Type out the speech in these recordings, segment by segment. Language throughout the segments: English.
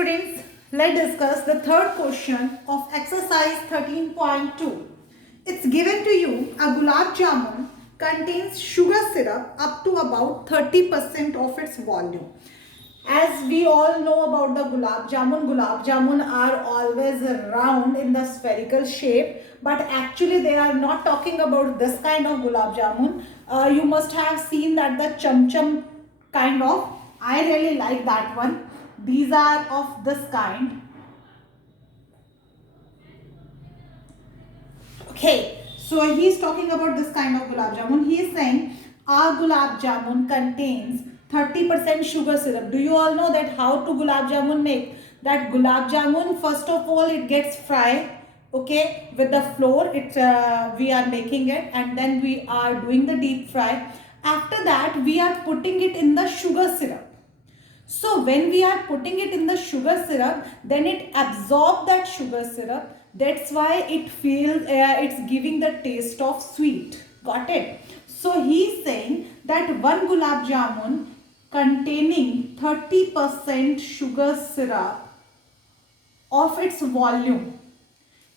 students, let's discuss the third question of exercise 13.2. It's given to you a gulab jamun contains sugar syrup up to about 30% of its volume. As we all know about the gulab jamun are always round in the spherical shape, but actually they are not talking about this kind of gulab jamun. You must have seen that the chum chum kind of. I really like that one. These are of this kind. Okay, so he is talking about this kind of gulab jamun. He is saying our gulab jamun contains 30% sugar syrup. Do you all know that how to gulab jamun make? That gulab jamun, first of all, it gets fried. Okay, with the flour, we are making it, and then we are doing the deep fry. After that, we are putting it in the sugar syrup. So when we are putting it in the sugar syrup, then it absorbs that sugar syrup. That's why it feels, it's giving the taste of sweet. Got it? So he's saying that one gulab jamun containing 30% sugar syrup of its volume.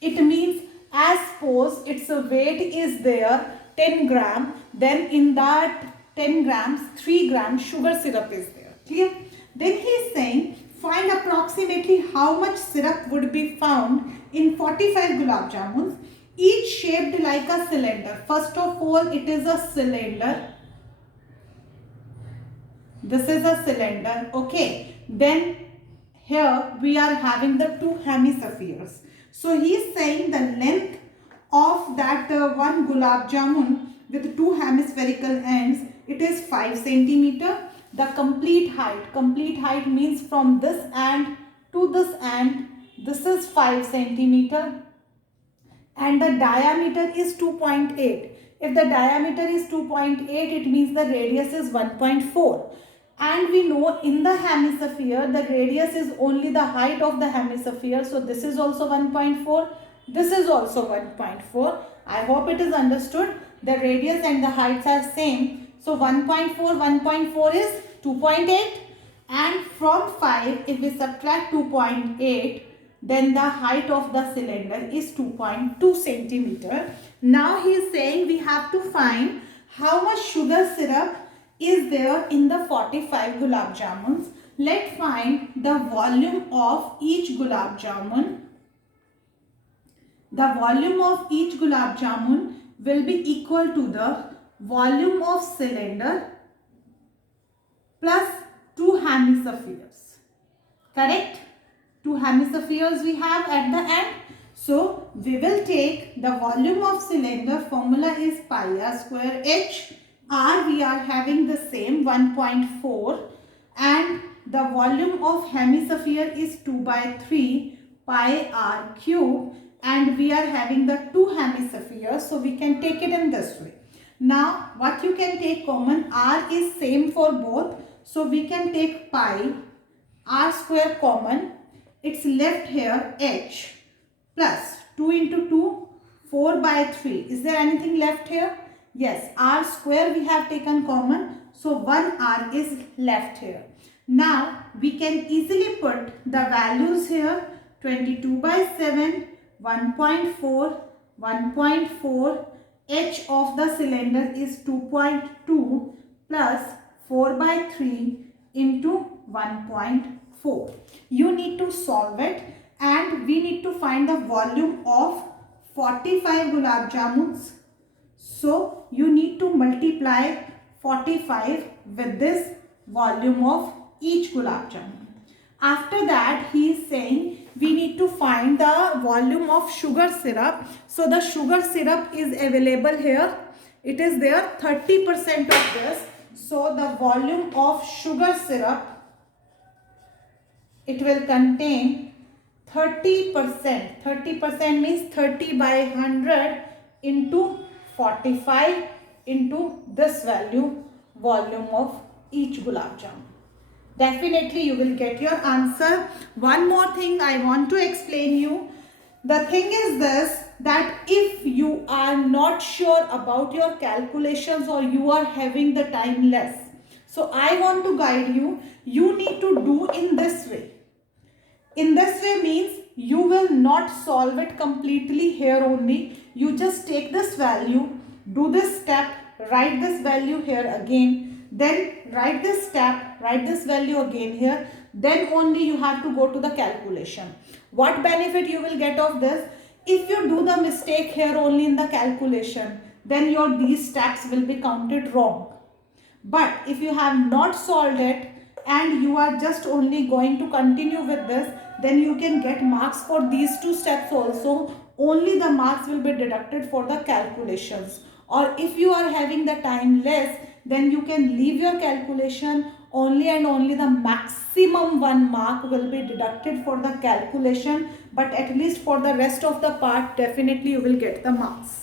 It means as suppose its weight is there 10 gram, then in that 10 grams, 3 grams sugar syrup is there. Clear? Then he is saying find approximately how much syrup would be found in 45 gulab jamuns, each shaped like a cylinder. First of all, it is a cylinder. This is a cylinder. Okay. Then here we are having the two hemispheres. So he is saying the length of that one gulab jamun with two hemispherical ends, it is 5 centimeter. The complete height means from this end to this end, this is 5 centimeter, and the diameter is 2.8. If the diameter is 2.8, it means the radius is 1.4. And we know in the hemisphere, the radius is only the height of the hemisphere. So this is also 1.4. This is also 1.4. I hope it is understood. The radius and the heights are same. So 1.4 is 2.8, and from 5 if we subtract 2.8, then the height of the cylinder is 2.2 centimeter. Now he is saying we have to find how much sugar syrup is there in the 45 gulab jamuns. Let's find the volume of each gulab jamun. The volume of each gulab jamun will be equal to the volume of cylinder plus two hemispheres. Correct? Two hemispheres we have at the end. So we will take the volume of cylinder, formula is pi r square h. R we are having the same 1.4, and the volume of hemisphere is 2 by 3 pi r cube, and we are having the two hemispheres, so we can take it in this way. Now what you can take common, r is same for both, so we can take pi r square common. It's left here h plus 2 into 2, 4 by 3. Is there anything left here? Yes, r square we have taken common, so 1 r is left here. Now we can easily put the values here. 22 by 7, 1.4, 1.4, h of the cylinder is 2.2 plus 4 by 3 into 1.4. You need to solve it, and we need to find the volume of 45 gulab jamuns. So you need to multiply 45 with this volume of each gulab jamun. After that, he is saying we need to find the volume of sugar syrup. So the sugar syrup is available here. It is there 30% of this. So the volume of sugar syrup, it will contain 30%. 30% means 30 by 100 into 45 into this value, volume of each gulab jamun. Definitely you will get your answer. One more thing I want to explain you. The thing is this, that if you are not sure about your calculations or you are having the time less, so I want to guide you. You need to do in this way. In this way means you will not solve it completely here only. You just take this value, do this step, write this value here again, then write this step, write this value again here, then only you have to go to the calculation. What benefit you will get of this? If you do the mistake here only in the calculation, then your these steps will be counted wrong. But if you have not solved it and you are just only going to continue with this, then you can get marks for these two steps also. Only the marks will be deducted for the calculations. Or if you are having the time less, then you can leave your calculation, only and only the maximum 1 mark will be deducted for the calculation, but at least for the rest of the part definitely you will get the marks.